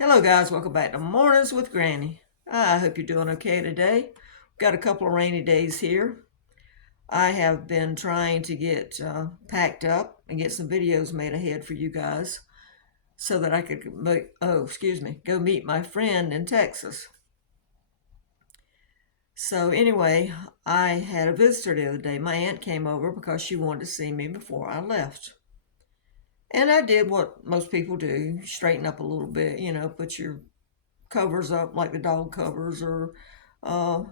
Hello guys, welcome back to Mornings with Granny. I hope you're doing okay today. We've got a couple of rainy days here. I have been trying to get packed up and get some videos made ahead for you guys so that I could go meet my friend in Texas. So anyway, I had a visitor the other day. My aunt came over because she wanted to see me before I left. And I did what most people do, straighten up a little bit, put your covers up like the dog covers, or uh,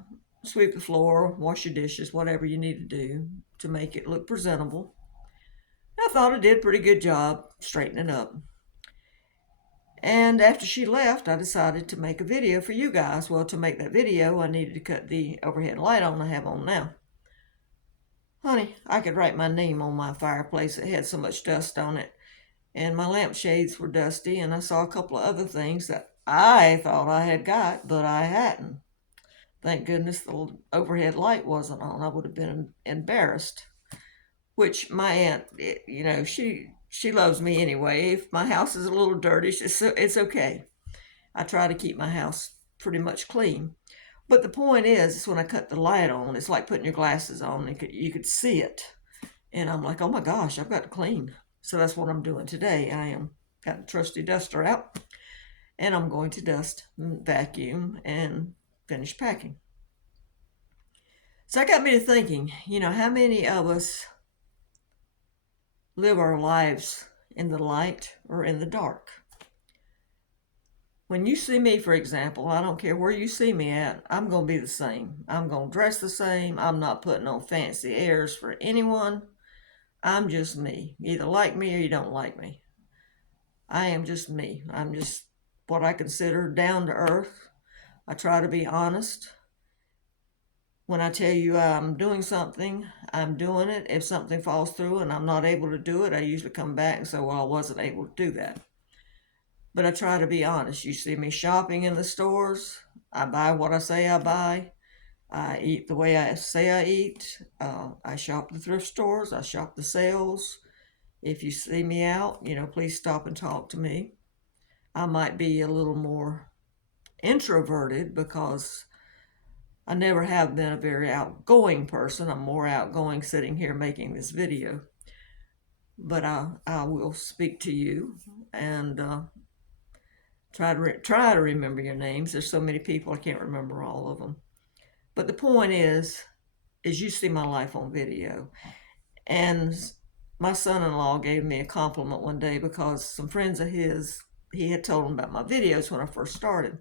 sweep the floor, wash your dishes, whatever you need to do to make it look presentable. I thought I did a pretty good job straightening up. And after she left, I decided to make a video for you guys. Well, to make that video, I needed to cut the overhead light on I have on now. Honey, I could write my name on my fireplace. It had so much dust on it. And my lampshades were dusty, and I saw a couple of other things that I thought I had got, but I hadn't. Thank goodness the overhead light wasn't on. I would have been embarrassed. Which my aunt, she loves me anyway. If my house is a little dirty, it's okay. I try to keep my house pretty much clean. But the point is when I cut the light on, it's like putting your glasses on. You could see it. And I'm like, oh my gosh, I've got to clean. So that's what I'm doing today. I am got a trusty duster out, and I'm going to dust, vacuum, and finish packing. So that got me to thinking, how many of us live our lives in the light or in the dark? When you see me, for example, I don't care where you see me at, I'm going to be the same. I'm going to dress the same. I'm not putting on fancy airs for anyone. I'm just me. You either like me or you don't like me. I am just me. I'm just what I consider down to earth. I try to be honest. When I tell you I'm doing something, I'm doing it. If something falls through and I'm not able to do it, I usually come back and say, well, I wasn't able to do that. But I try to be honest. You see me shopping in the stores, I buy what I say I buy. I eat the way I say I eat. I shop the thrift stores. I shop the sales. If you see me out, please stop and talk to me. I might be a little more introverted because I never have been a very outgoing person. I'm more outgoing sitting here making this video. But I will speak to you and try to remember your names. There's so many people, I can't remember all of them. But the point is you see my life on video. And my son-in-law gave me a compliment one day because some friends of his, he had told them about my videos when I first started,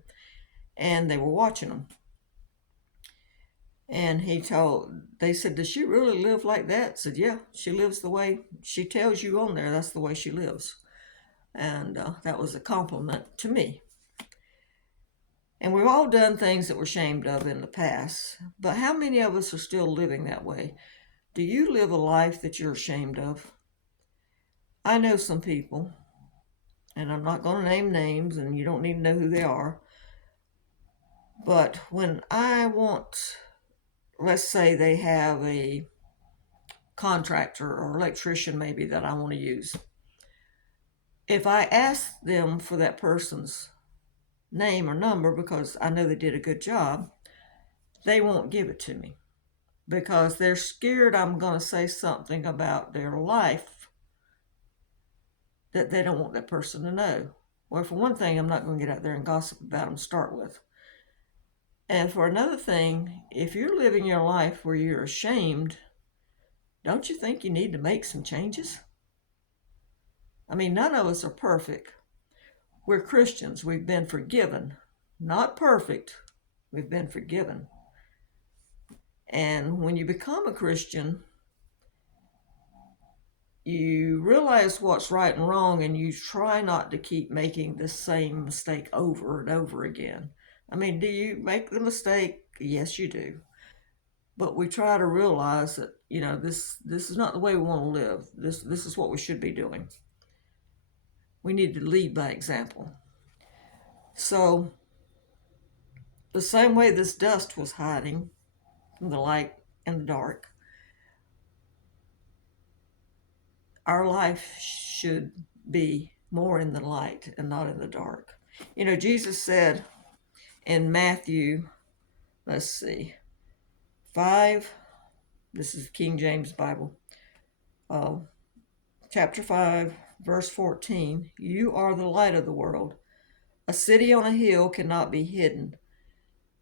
and they were watching them. And they said, does she really live like that? I said, yeah, she lives the way she tells you on there. That's the way she lives. And that was a compliment to me. And we've all done things that we're ashamed of in the past. But how many of us are still living that way? Do you live a life that you're ashamed of? I know some people, and I'm not going to name names, and you don't need to know who they are. But when I want, let's say they have a contractor or electrician maybe that I want to use. If I ask them for that person's name or number because I know they did a good job, they won't give it to me because they're scared I'm going to say something about their life that they don't want that person to know. Well, for one thing, I'm not going to get out there and gossip about them to start with. And for another thing, if you're living your life where you're ashamed, don't you think you need to make some changes? I mean, none of us are perfect. We're Christians. We've been forgiven. Not perfect. We've been forgiven. And when you become a Christian, you realize what's right and wrong, and you try not to keep making the same mistake over and over again. I mean, do you make the mistake? Yes, you do. But we try to realize that, this is not the way we want to live. This is what we should be doing. We need to lead by example. So, the same way this dust was hiding from the light and the dark, our life should be more in the light and not in the dark. You know, Jesus said in Matthew, let's see, 5, this is King James Bible, uh, chapter 5, verse 14, you are the light of the world. A city on a hill cannot be hidden.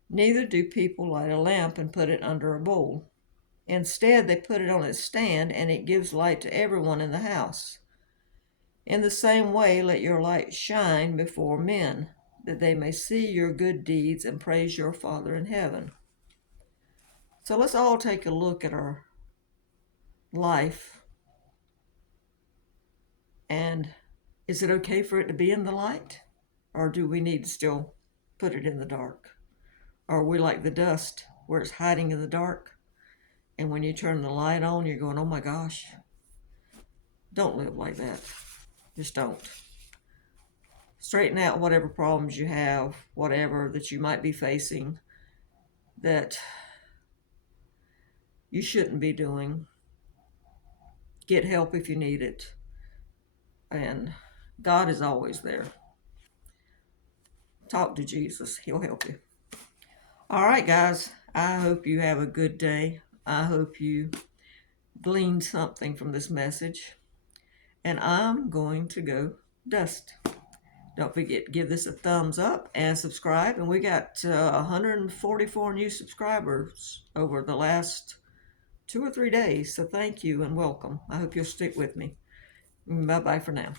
Neither do people light a lamp and put it under a bowl. Instead, they put it on its stand, and it gives light to everyone in the house. In the same way, let your light shine before men, that they may see your good deeds and praise your Father in heaven. So let's all take a look at our life. And is it okay for it to be in the light? Or do we need to still put it in the dark? Or are we like the dust where it's hiding in the dark? And when you turn the light on, you're going, oh my gosh. Don't live like that. Just don't. Straighten out whatever problems you have, whatever that you might be facing that you shouldn't be doing. Get help if you need it. And God is always there. Talk to Jesus. He'll help you. All right, guys. I hope you have a good day. I hope you gleaned something from this message. And I'm going to go dust. Don't forget to give this a thumbs up and subscribe. And we got 144 new subscribers over the last 2 or 3 days. So thank you and welcome. I hope you'll stick with me. Bye-bye for now.